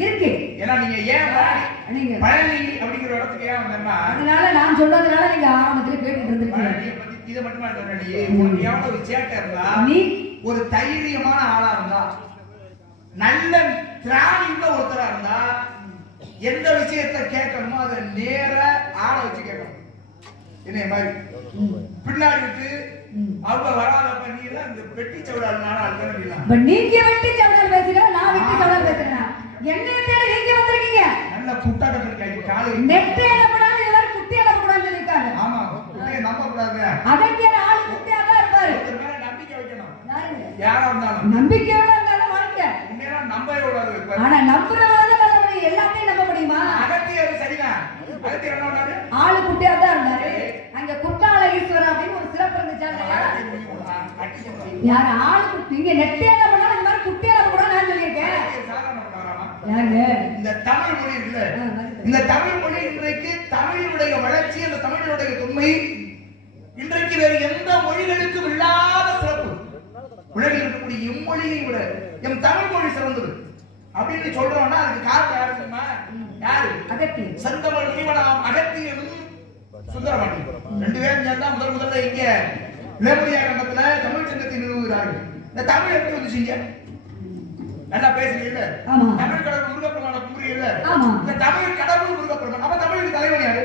இருக்கு. ஏன்னா நீங்க ஏன் நீங்க பழனி அப்படிங்கிற இடத்துக்கு ஏன் வந்தேன்னா அதனால நான் சொன்னதுனால நீங்க ஆரம்பத்துல இருந்திருக்கீங்க பத்தி இதை மட்டுமா சொல்றேன் நீ உனக்கு எவ்வளவு சேட்டை இருந்தா நீ? ஒரு தைரியமான ஆளா இருந்தா நல்ல திராணி ஒருத்தரா இருந்தா எந்த விஷயத்தை கேட்கணுமோ அதை நேர ஆளை வச்சு கேட்கணும். என்னைய மாதிரி. பின்னாடி விட்டு. அவங்க வராத பண்ணியில இந்த பெட்டி சவுடால் அழுத்தலாம் இப்ப நீங்க வெட்டி சவடல் பேசுறீங்க நான் வெட்டி சவடல் பேசுறேன்? என்ன தேடி நீங்க வந்திருக்கீங்க? நல்ல குட்டா கட்டிருக்காங்க காலு. நெட்டு எழப்படாது எல்லாரும் குட்டி எழப்படாதுன்னு சொல்லியிருக்காங்க ஆமா குட்டையை நம்ப கூடாது அதற்கே ஆள் குட்டியா தான் இருப்பாரு? மேல நம்பிக்கை வைக்கணும்? யாரா இருந்தாலும். நம்பிக்கையோட இருந்தாலும் வாழ்க்கை. உண்மையெல்லாம் நம்பவே கூடாது ஆனா நம்புறவங்க தான் எல்லாத்தையும் நம்ப முடியுமா? அகத்தியர் சரிதான் அகத்தியர் என்ன பண்ணாரு? ஆளு குட்டியா தான் இருந்தாரு. அங்க குற்றால ஈஸ்வரர் அப்படின்னு ஒரு சிறப்பு இருந்துச்சா. யார்? ஆளு குட்டி. இங்க நெட்டே என்ன பண்ணாலும் இந்த மாதிரி குட்டியா கூட நான் சொல்லியிருக்கேன் அகத்தியர் சாதாரண பண்ணாராமா? யாருங்க இந்த தமிழ் மொழி வருது. இந்த தமிழ் மொழி இன்றைக்கு தமிழினுடைய வளர்ச்சி அந்த தமிழினுடைய தொன்மை இன்றைக்கு வேறு எந்த மொழிகளுக்கும் இல்லாத சிறப்பு. உலகில் இருக்கக்கூடிய எம்மொழியை விட எம் தமிழ் மொழி சிறந்தது. அப்படின்னு சொல்றோம்னா அதுக்கு காரணம் யாரு தெரியுமா? யாரு? அதற்கு செந்தமிழ் முனிவனாம் அகத்தியனும் சுந்தரமணி ரெண்டு பேரும் சேர்ந்தா முதல் முதல்ல இங்க கண்டத்துல தமிழ் சங்கத்தை நிறுவுகிறார்கள். இந்த தமிழ் எப்படி வந்துச்சுங்க நல்லா பேசுறீங்கல்ல. தமிழ் கடவுள் முருகப்பெருமான கும்புறீங்கல்ல. இந்த தமிழ் கடவுள் முருகப்பெருமான் அப்ப தமிழுக்கு தலைவன் யாரு?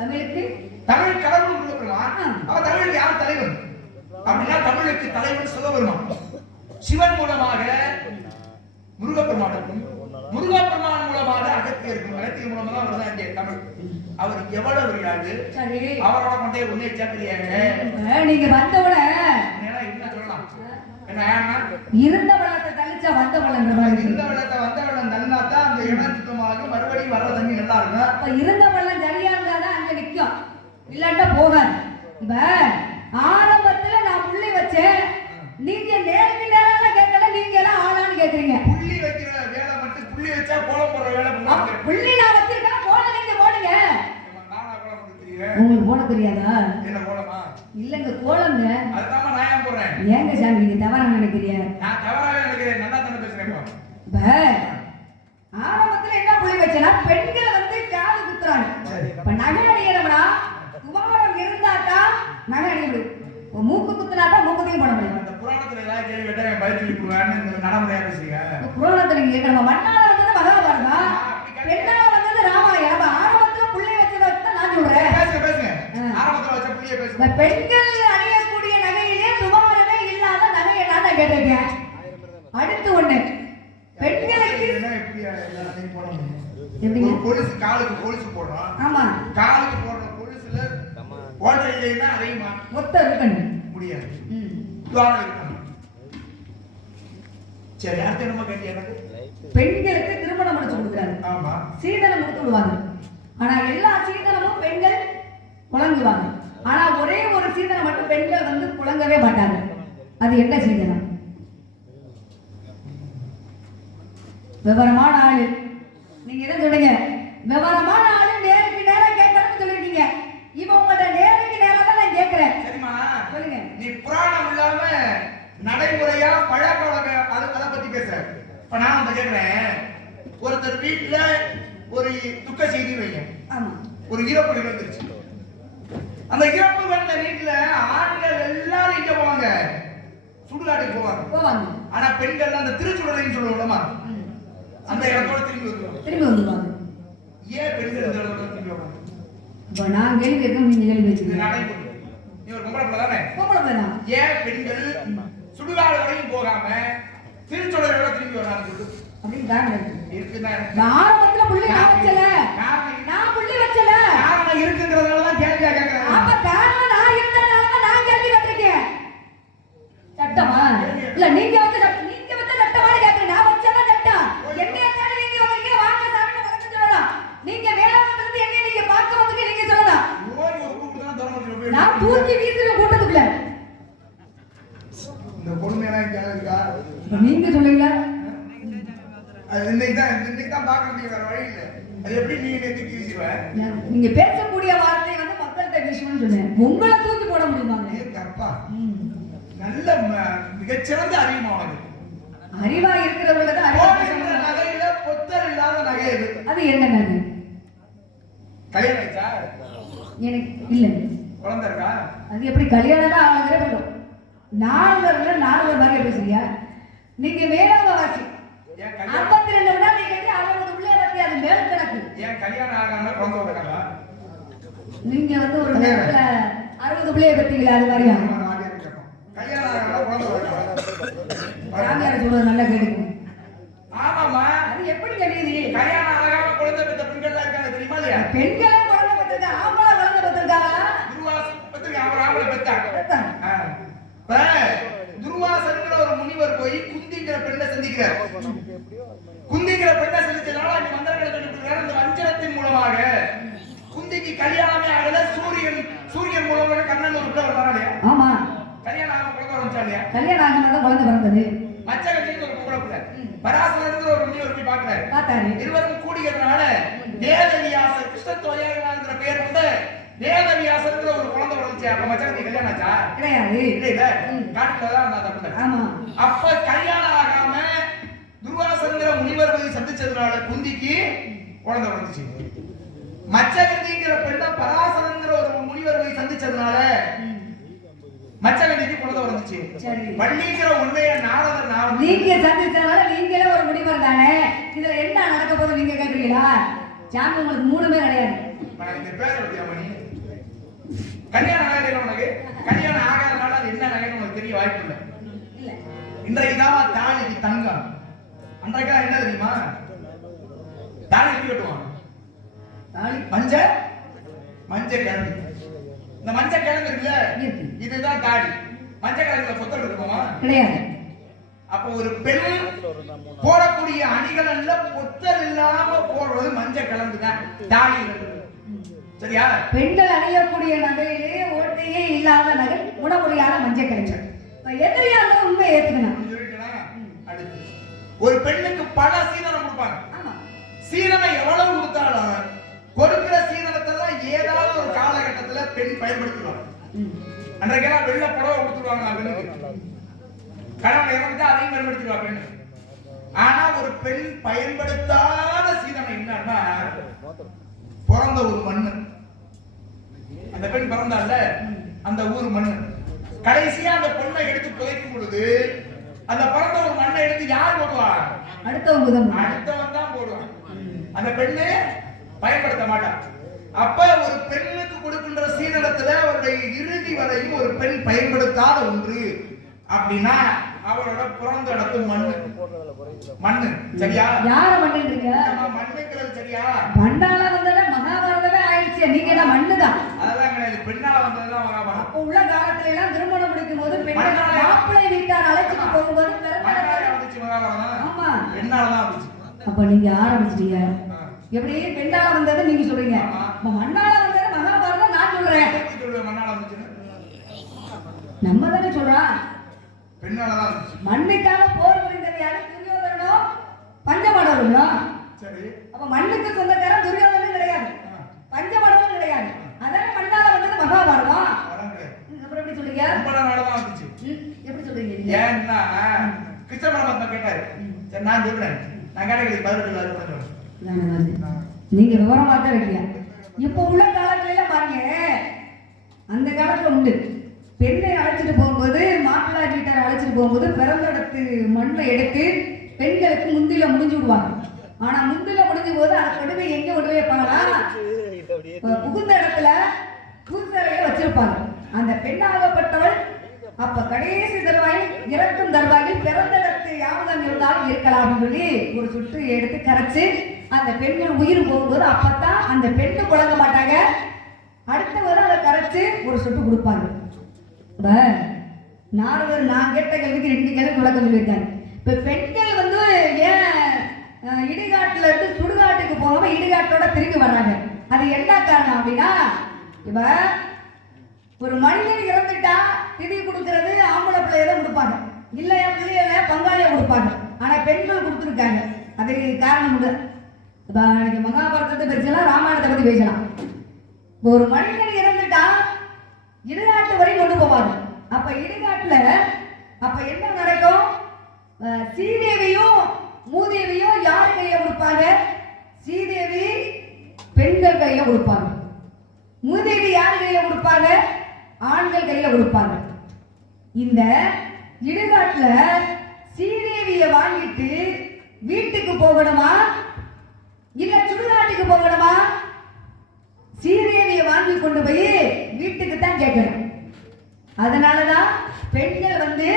தமிழுக்கு? தமிழ் கடவுள் முருகப்பெருமான். அப்ப தமிழுக்கு யார் தலைவன்? அப்படின்னா தமிழுக்கு தலைவன் சிவபெருமான். சிவன் மூலமாக முருகப்பெருமானுக்கும் முருகப்பெருமான் மூலமாக அகத்தியருக்கும் அகத்தியர் மூலமா தான் வருதான் இங்கே தமிழ். அவர் எவ்வளவு விளையாடு சரி. அவரோட கொண்டே உன்னே சேர்க்கலையாங்க இப்ப நீங்க வந்தவுட என்ன சொல்லலாம் என்ன ஏன்னா இருந்த வளத்தை தள்ளிச்சா வந்த இந்த இருக்கு. வெள்ளத்தை வந்த வெள்ளம் தள்ளா தான் அந்த இடம் சுத்தமாக மறுபடியும் வர்ற தண்ணி நல்லா இருக்கும். அப்ப இருந்த வளம் சரியா இருந்தாதான் அங்க நிக்கும். இல்லாட்டா போகாது. இப்ப ஆரம்பத்துல நான் புள்ளி வச்சேன். நீங்க நேருக்கு நேரம் கேட்கல நீங்க எல்லாம் ஆளான்னு கேக்குறீங்க. புள்ளி வைக்கிற வேலை மட்டும் புள்ளி வச்சா கோலம் போடுற வேலை புள்ளி நான் வச்சிருக்கேன் போன நீங்க போடுங்க உங்களுக்கு போட தெரியாதா? இல்லங்க கோலங்க. அதுதான் நான் ஏன் போடுறேன்? ஏங்க சாமி நீங்க தவறா நினைக்கிறீங்க? நான் தவறாவே நினைக்கிறேன் நல்லா தானே பேசுறேன் இப்போ. ஆரம்பத்துல என்ன புள்ளி வச்சேன்னா பெண்கள் வந்து காது குத்துறாங்க. இப்ப நகை அணியணும்னா குமாரம் இருந்தாக்கா நகை அணிய முடியும். இப்ப மூக்கு குத்துனாக்கா மூக்கத்தையும் போட முடியும். அந்த புராணத்துல ஏதாவது கேள்வி கேட்டா என் பதில் சொல்லி கொடுவேன்னு இந்த நடைமுறையா பேசுறீங்க. புராணத்துல நீங்க கேட்கணும் மண்ணால வந்தது மகாபாரதம். பெண்ணால வந்தது ராமாயணம் அப்ப ஆரம்பத்துல புள்ளி வச்சதை வச்சு தான் நான் சொல்றேன் பேசுங்க பேசுங்க ஆ. ஆரம்பத்துல வச்ச புள்ளிய இந்த பெண்கள் அணியக்கூடிய நகையிலே துமாரமே இல்லாத நகையை நான் கேட்டிருக்கேன். அடுத்து ஒண்ணு. பெண்களுக்கு கொலுசு காலுக்கு கொலுசு போடுறோம் ஆமா. காலுக்கு போடுற கொலுசுல ஓட்டை இல்லைன்னா அதையுமா மொத்தம் இருக்கணும் முடியாது. சரி அடுத்து என்னமா கேட்டி எனக்கு? பெண்களுக்கு திருமணம் முடிச்சு கொடுக்குறாரு. ஆமா. சீதனம் கொடுத்து விடுவாங்க. ஆனா எல்லா சீதனமும் பெண்கள் புழங்குவாங்க ஆனா ஒரே ஒரு சீதனம் மட்டும் பெண்கள் வந்து புழங்கவே மாட்டாங்க. அது என்ன சீதனம் விவரமான ஆளு. நீங்க என்ன சொல்றீங்க? விவரமான ஆளு நேருக்கு நேரம் கேட்கணும்னு சொல்லிருக்கீங்க. இப்ப உங்கள்ட்ட நேருக்கு நேரம் தான் நான் கேட்கிறேன். சரிம்மா. சொல்லுங்க. நீ புராணம் இல்லாம நடைமுறையா பழக்க வழக்க அதை அதை பத்தி பேசுற. இப்ப நான் வந்து கேக்குறேன். ஒருத்தர் வீட்டுல ஒரு துக்க செய்தி வைங்க. ஆமா. ஒரு இறப்பு நிகழ்ந்துருச்சு அந்த இறப்பு வந்த வீட்டுல ஆண்கள் எல்லாரும் இங்க போவாங்க. சுடுகாட்டுக்கு போவாங்க. போவாங்க. ஆனா பெண்கள் அந்த திருச்சுடலைன்னு சொல்லுவோம்லமா ம். அந்த இடத்தோட திரும்பி வருவாங்க திரும்பி வந்துருவாங்க. ஏன் பெண்கள் இந்த இடத்தோட திரும்பி வருவாங்க இப்ப நான் கேள்வி கேட்க நீங்க கேள்வி வச்சுக்கோங்க. நீ ஒரு பொம்பளை பிள்ளை தானே? பொம்பளை பிள்ளை தான் ஏன் பெண்கள் சுடுகாடு வரையும் போகாம திருச்சுடலோட திரும்பி வராங்க அப்படின்னு காரணம் இந்த ஆரம்பத்துல புள்ளி நான் வச்சல. நான் புள்ளி வச்சல. காரணம் இருக்குங்கிறதுனால தான் அப்ப காரணம் நான் இருந்தனால தான் நான் கேள்வி கேட்டிருக்கேன் சட்டமா? இல்ல நீங்க வச்ச சட்டம் நீங்க வச்ச சட்டமான கேட்கறேன் நான் வச்சதா சட்டம் என்ன இருந்தாலும் நீங்க வந்தீங்க வாங்க சாமி வணக்கம் சொல்லலாம் நீங்க வேலை வந்து என்ன நீங்க பார்க்க வந்துட்டு நீங்க சொல்லலாம் ஓடி ஒரு கூப்பிட்டு தான் திறமை போய் நான் தூக்கி வீசுற கூட்டத்துக்குள்ள இந்த பொறுமையெல்லாம் இங்க இருக்கா இப்ப நீங்க சொல்லுங்களா அது இன்னைக்கு தான் இன்னைக்கு தான் பார்க்க முடியும் வேற வழி இல்லை அது எப்படி நீ என்னை தூக்கி வீசுவ நீங்க பேசக்கூடிய வார்த்தை வந்து மக்கள்கிட்ட விஷயம்னு சொன்னேன் உங்களை தூக்கி போட முடியுமாங்க ஏன் அப்பா ம். நல்ல ம- மிகச்சிறந்த அறிவுமானது அறிவா இருக்கிறவங்க தான் அறிவா கோவிலுக்கு பேசணும். நகையில பொத்த ஒரே இது அது என்னங்க அது? கல்யாணம் ஆயிடுச்சா? எனக்கு இல்ல. குழந்தை இருக்கா? அது எப்படி கல்யாணம் தான் ஆகுற பண்ணும் நாலுவர்ல நாலுவர் மாதிரியே பேசுறியா? நீங்க வேளாண் வாசி ஐம்பத்தி ரெண்டு மணி நேரம் நீங்க அறுபது உள்ளே பத்தி அது மேல் கணக்கு ஏன் கல்யாணம் ஆகாம குழந்தை இருக்காங்களா நீங்க வந்து ஒரு அறுபது பிள்ளைய பத்தீங்களா அது மாதிரியா? கல்யாணம் ஆகாம குழந்தை இருக்காங்களா சாமியார் சொல்றது நல்லா கேட்டுக்கு. ஆமாமா அது எப்படி தெரியுது? கல்யாணம் ஆகாம குழந்தை பெற்ற பெண்கள் இருக்காங்க தெரியுமா இல்லையா? பெண்களே குழந்தை பத்திருக்கா ஆம்பளை குழந்தை பத்திருக்காங்களா துர்வாசன் பத்திரிக்கை அவர் ஆம்பளை பெற்றாங்க துர்வாசன்கிற ஒரு முனிவர் போய் குந்திங்கிற பெண்ணை சந்திக்கிறார். குந்திங்கிற பெண்ணை சந்திச்சதுனால அங்க மந்திரங்களை சொல்லிட்டு இந்த வஞ்சனத்தின் மூலமாக குந்திக்கு கல்யாணமே ஆகல. சூரியன் சூரியன் மூலமாக கண்ணன் ஒரு பிள்ளை இல்லையா? ஆமா. கல்யாணம் ஆகாம குழந்தை வந்துச்சா இல்லையா? கல்யாணம் தான் குழந்தை பிறந்தது. மச்சகத்தின்னு ஒரு பொம்பளை பிள்ளை பராசரங்கிற ஒரு முனிவர் போய் பாக்குறாரு பார்த்தாரு. இருவரும் கூடியதுனால வேதவியாசர் கிருஷ்ணத்வயாங்கிற பேர் வந்து வேதவியாசர்ங்கிற ஒரு குழந்தை வந்துச்சு அப்ப மச்சகத்தி கல்யாணம் ஆச்சா? கிடையாது. இல்ல இல்ல. காட்டுல தான் இருந்தா தப்பு ஆமா. அப்ப கல்யாணம் ஆகாம துர்வாசங்கிற முனிவர் போய் சந்திச்சதுனால குந்திக்கு குழந்தை வந்துச்சு மச்சகந்திங்கிற பெண்ண பராசரங்கிற ஒரு முனிவர் போய் சந்திச்சதுனால மச்சகந்திக்கு குழந்தை வந்துச்சு சரி. வள்ளிங்கிற உண்மைய நாரதர் நான் நீங்க சந்திச்சதுனால நீங்களே ஒரு முடிவர் தானே இதுல என்ன நடக்க நீங்க கேக்குறீங்களா? சாமி உங்களுக்கு மூணுமே கிடையாது. கல்யாணம் ஆகல உனக்கு. கல்யாணம் ஆகாதனால அது என்ன நகைன்னு உனக்கு தெரிய வாய்ப்பு இல்லை. இன்றைக்கு தான் தாலிக்கு தங்கம். அன்றைக்கா என்ன தெரியுமா? தாலி கட்டுவான் தாலி? மஞ்ச மஞ்ச கிழங்கு இந்த மஞ்ச கிழங்கு இருக்குல்ல? இருக்கு. இதுதான் தாலி மஞ்ச கிழங்குல சொத்தல் இருக்குமா கிடையாது அப்ப ஒரு பெண் போடக்கூடிய அணிகள் அல்ல பொத்தல் இல்லாம போடுறது மஞ்ச கிழங்கு தான் தாலி சரியா? பெண்கள் அணியக்கூடிய நகையிலே ஓட்டையே இல்லாத நகை மஞ்சள் கிடைச்சது இப்ப எதிரியா உண்மை ஏத்துக்கணும்? அடுத்து. ஒரு பெண்ணுக்கு பல சீதனம் கொடுப்பாங்க. ஆமா. சீதனம் பெண் பயன்படுத்துவாங்க. அன்றைக்கெல்லாம் வெள்ளை புடவை கொடுத்துருவாங்க பெண்ணுக்கு? கணவன் இறந்துட்டா அதையும் பயன்படுத்திடுவா பெண்ணு. ஆனா ஒரு பெண் பயன்படுத்தாத சீதனம் என்னன்னா பிறந்த ஒரு மண்ணு. அந்த பெண் பிறந்தால அந்த ஊர் மண்ணு. கடைசியா அந்த பொண்ணை எடுத்து புதைக்கும் பொழுது அந்த பிறந்த ஒரு மண்ணை எடுத்து யார் போடுவா? அடுத்தவங்க அடுத்தவன் தான் போடுவான். அந்த பெண்ணு பயன்படுத்த மாட்டான் அப்ப வரையும் ஒரு பெண் பயன்படுத்தாத ஒன்று அப்படின்னா அவரோட பிறந்த இடத்து மண்ணு. மண்ணு. சரியா? யார மண்ணுன்றீங்க? மண்ணுங்கிறது சரியா? மண்ணால வந்தத மகாபாரதமே ஆயிடுச்சு. நீங்க என்ன மண்ணுதான் அதெல்லாம் கிடையாது. பெண்ணால வந்ததுதான் மகாபாரதம். அப்ப உள்ள காலத்துல எல்லாம் திருமணம் முடிக்கும் போது பெண்கள் மண்ணால- மாப்பிள்ளை வீட்டார் அழைச்சிட்டு போகும்போது வந்துச்சு மகாபாரதம். ஆமா. பெண்ணாலதான் வந்துச்சு. அப்ப நீங்க ஆரம்பிச்சிட்டீங்க. எப்படி? பெண்ணால வந்தது நீங்க சொல்றீங்க. மண்ணால வந்தது மகாபாரதம் நான் சொல்றேன். சொல்லுவ மண்ணால வந்துச்சுன்னு? நம்ம தானே சொல்றோம் பெண்ணாலதான் மண்ணுக்காக போர் புரிந்தது யாரு? துரியோதனோ பஞ்சமடவர்களோ சரி. அப்ப மண்ணுக்கு சொந்தக்காரன் துரியோதனன் கிடையாது. பஞ்சமடவன் கிடையாது. அதான மண்ணால வந்தது மகாபாரதம். அப்புறம் எப்படி சொல்றீங்க? எப்படி சொல்றீங்க ஏன்னா கிருஷ்ண பரமாத்மா கேட்டாரு. சரி நான் சொல்றேன். நான் இதானே அது. நீங்க விவரமா தான் இருக்கீங்க. இப்போ உள்ள காலத்துல பாருங்க. அந்த காலத்துல உண்டு. பெண்ணை அழைச்சிட்டு போகும்போது மாப்பிள்ளை வீட்டாரை அழைச்சிட்டு போகும்போது பிறந்த இடத்து மண்ணை எடுத்து பெண்களுக்கு முந்தில முடிஞ்சு விடுவாங்க. ஆனா முந்தில முடிஞ்ச போது அதை கொண்டு போய் எங்க கொண்டு போய் புகுந்த இடத்துல பூசறையை வச்சிருப்பாங்க. அந்த பெண்ணாகப்பட்டவள் அப்ப கடைசி தருவாயில் இறக்கும் தருவாயில் பிறந்த இடத்து யாவதம் இருந்தாலும் இருக்கலாம் அப்படின்னு சொல்லி ஒரு சுற்று எடுத்து கரைச்சு அந்த பெண்கள் உயிர் போகும்போது அப்பதான் அந்த பெண்ணு குழங்க மாட்டாங்க. அடுத்தவர் அதை கரைச்சு ஒரு சொட்டு கொடுப்பாங்க. இப்ப நாரதர் நான் கேட்ட கேள்விக்கு ரெண்டு கேள்வி விளக்கம் சொல்லியிருக்காங்க இப்போ பெண்கள் வந்து ஏன் இடுகாட்டில் இருந்து சுடுகாட்டுக்கு போகாம இடுகாட்டோட திரும்பி வர்றாங்க? அது என்ன காரணம் அப்படின்னா இப்ப ஒரு மனிதன் இறந்துட்டா திதி கொடுக்கறது ஆம்பளை பிள்ளைய தான் கொடுப்பாங்க. இல்லையா பிள்ளைய பங்காளியா கொடுப்பாங்க. ஆனா பெண்கள் கொடுத்துருக்காங்க. அதுக்கு காரணம் உண்டு. இப்போ இன்னைக்கு மகாபாரதத்தை பேசலாம் ராமாயணத்தை பத்தி பேசலாம். ஒரு மனிதன் இடுகாட்டு வரை கொண்டு போவாங்க. அப்ப இடுகாட்டுல அப்ப என்ன நடக்கும்? ஸ்ரீதேவியும் சீதேவியும் மூதேவியும் யார் கையை கொடுப்பாங்க? கொடுப்பாங்க. மூதேவி யார் கையில கொடுப்பாங்க? ஆண்கள் கையில கொடுப்பாங்க. இந்த இடுகாட்டுல சீதேவிய வாங்கிட்டு வீட்டுக்கு போகணுமா? இல்ல சுடுகாட்டுக்கு போகணுமா? வாங்கி கொண்டு போய் வீட்டுக்கு தான் கேட்கணும். அதனாலதான் பெண்கள் வந்து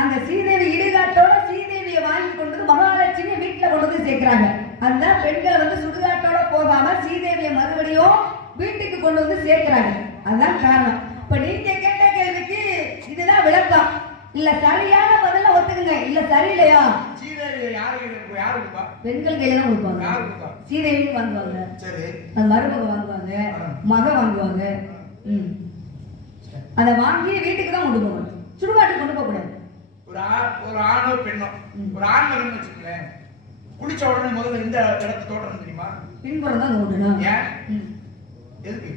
அந்த சீதேவி இடுகாட்டோட சீதேவியை வாங்கி கொண்டு வந்து மகாலட்சுமி வீட்டுல கொண்டு வந்து சேர்க்கிறாங்க. அந்த பெண்கள் வந்து சுடுகாட்டோட போகாம சீதேவியை மறுபடியும் வீட்டுக்கு கொண்டு வந்து சேர்க்கிறாங்க. அதுதான் காரணம். இப்ப நீங்க கேட்ட கேள்விக்கு இதுதான் விளக்கம். இல்ல சரியான பதில ஒத்துக்குங்க. இல்ல சரியில்லையா? சீதேவி யாரு கையில யாரு கொடுப்பா? பெண்கள் கையில தான் கொடுப்பாங்க. யாரு கொடுப்பா? சீதேவி வாங்குவாங்க. சரி. அது மருமக வாங்குவாங்க. மக வாங்குவாங்க. ம். அதை வாங்கி வீட்டுக்கு தான் கொண்டு போகணும் சுடுகாட்டுக்கு கொண்டு போக கூடாது. ஒரு ஆண் ஒரு ஆணோ பெண்ணோ ஒரு ஆண் மகன் வச்சுக்கோங்களேன். குளிச்ச உடனே முதல்ல இந்த இடத்த தோட்டம் தெரியுமா? பின்புறம் தான் ஓடணும் ஏன். எதுக்கு?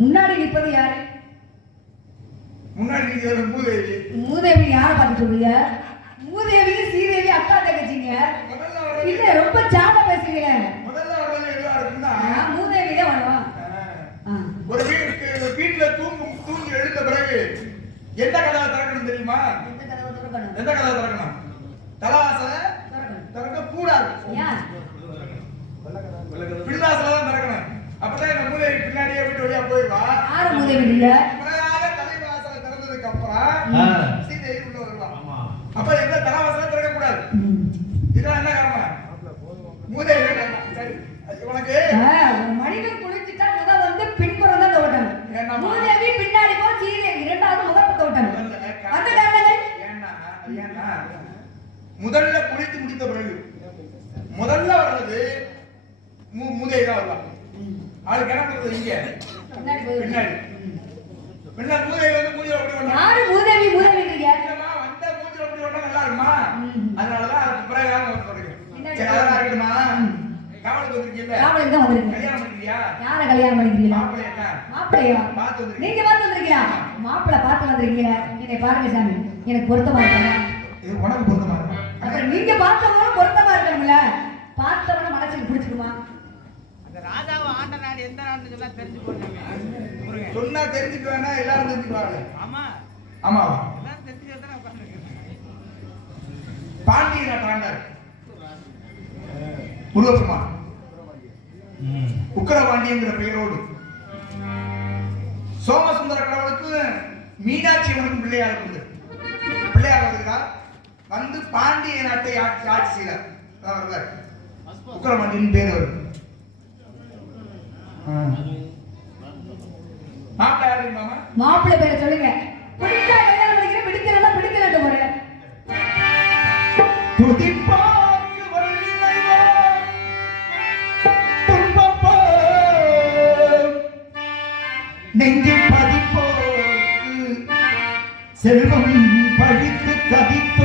முன்னாடி நிற்பது யாரு? முன்னாடி இருக்கிறது பூதேவி? மூதேவி யாரை பார்த்து சொல்றீங்க மூதேவி சீதேவி அக்கா தங்கச்சிங்க. இல்ல ரொம்ப சாட பேசுறீங்க முதல்ல வர்றது ஆஹ், மூதேவி தான் ஆஹ். ஒரு வீட்டுக்கு ஒரு வீட்டுல தூங்கும் தூங்கி எழுந்த பிறகு எந்த கதவை திறக்கணும் தெரியுமா? எந்த கதவை திறக்கணும்? திறக்கணும். திறக்க கூடாது? பின்வாசல தான் திறக்கணும். அப்பதான் இந்த மூதேவி பின்னாடியே வீட்டு வழியா போயிடுவா. யாரு மூதேவி இல்ல ஆ. சீதையை உள்ள வருவா அப்ப எந்த தலவாசல திறக்க கூடாது ம். இதெல்லாம் என்ன காரணம் மூதேவி காரணம். சரி அது உனக்கு ஆஹ், ஒரு மனிதன் குளிச்சுட்டா முதல் வந்து பின்புறம் தான் தோட்டணும் ஏன்னாம்மா? மூதேவி பின்னாடி போ சீதேவி இரண்டாவது முகப்பு தோட்டணும் முதல்ல அந்த காரணங்கள் ஏன்னா அது ஏன்னா முதல்ல குளித்து முடித்த பிறகு முதல்ல வர்றது மூ- மூதேவி தான் வருவா ஆளு கிளம்புறது இங்க பின்னாடி போய் பின்னாடி பின்ன மூதேவி வந்து மூஞ்சில அப்படி ஒண்ணு யாரு மூதேவி மூதேவின்றீங்க இல்லம்மா, வந்த மூஞ்சில அப்படி ஒண்ணு நல்லா இருக்குமா ம். அதனாலதான் அதுக்கு பிரகாரம் வந்து சொல்றீங்க பின்னாடி சரி அதெல்லாம் இருக்கட்டுமா காவலுக்கு தான் வந்திருக்கீங்க கல்யாணம் பண்ணிக்கிறியா யார கல்யாணம் பண்ணிக்கிறீங்களா மாப்பிள்ளையா? நீங்க பார்த்து வந்திருக்கீங்களா மாப்பிள்ளை பார்த்து வந்திருக்கீங்க என்னை பாருங்க சாமி. எனக்கு பொருத்தமா இருக்காங்க இது உனக்கு பொருத்தமா இருக்கும் அப்புறம் நீங்க பார்த்தவங்க பொருத்தமா இருக்கணும்ல. பார்த்தவன மனசுக்கு பிடிச்சிருமா அந்த ராஜாவை ஆண்ட நாடு எந்த நாடுன்னு சொன்னா தெரிஞ்சு போடுங்க சொன்னா தெரிஞ்சுக்க வேணா எல்லாரும் தெரிஞ்சுக்குவாங்க. ஆமா. ஆமாவா எல்லாரும் தெரிஞ்சு தான் உட்காந்துருக்கேன் பாண்டிய நாட்டு ஆண்டார். முருகப்பெருமான் உக்கரபாண்டியங்கிற பெயரோடு. சோமசுந்தர கடவுளுக்கு மீனாட்சி அம்மனுக்கு பிள்ளையாக இருக்குது பிள்ளையாக வருகிறார் வந்து பாண்டிய நாட்டை ஆட்சி ஆட்சி செய்தார். வரலாறு. உக்கரபாண்டியன் பேர் வருது மாப்பிள்ளை பேரை சொல்லுங்க. பிடிச்சா கல்யாணம் நெஞ்சு பதிப்போர்க்கு செல்வம் பழித்து கதித்தோம்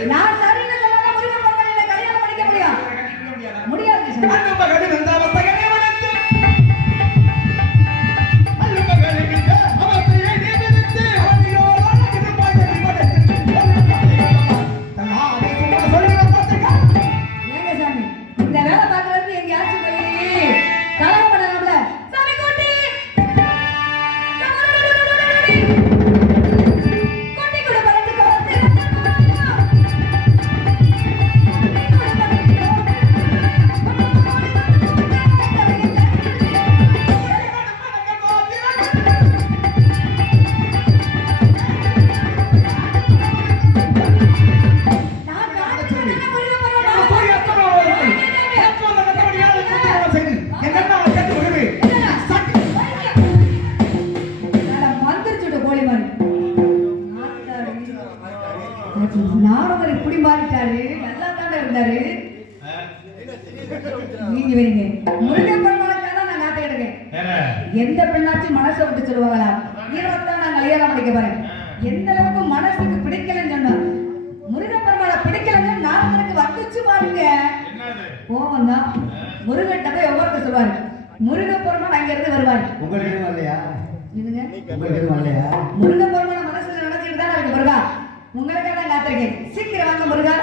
Amen. Not நாரதர் இப்படி மாறிட்டாரு நல்லா தானே இருந்தாரு. நீங்க வரீங்க முருகன் பெருமாளுக்காக தான் நான் காத்துக்கிடுறேன் எந்த பெண்ணாச்சும் மனசை விட்டு சொல்லுவாங்களா ஈரத்தான் நான் கல்யாணம் பண்ணிக்க போறேன். எந்த அளவுக்கு மனசுக்கு பிடிக்கலன்னு சொன்னா முருகன் பெருமாளை பிடிக்கலன்னு நாரதருக்கு வந்துச்சு பாருங்க. கோவம் தான். முருகன் போய் ஒவ்வொருத்தர் சொல்லுவாரு. முருக பெருமாள் அங்க இருந்து வருவாரு உங்களுக்கு இல்லையா முருக பெருமான மனசுல நினைச்சிட்டு தான் இருக்கு பிறகா உங்களுக்காக நான் காத்திருக்கேன். சீக்கிரம் வாங்க முருகா.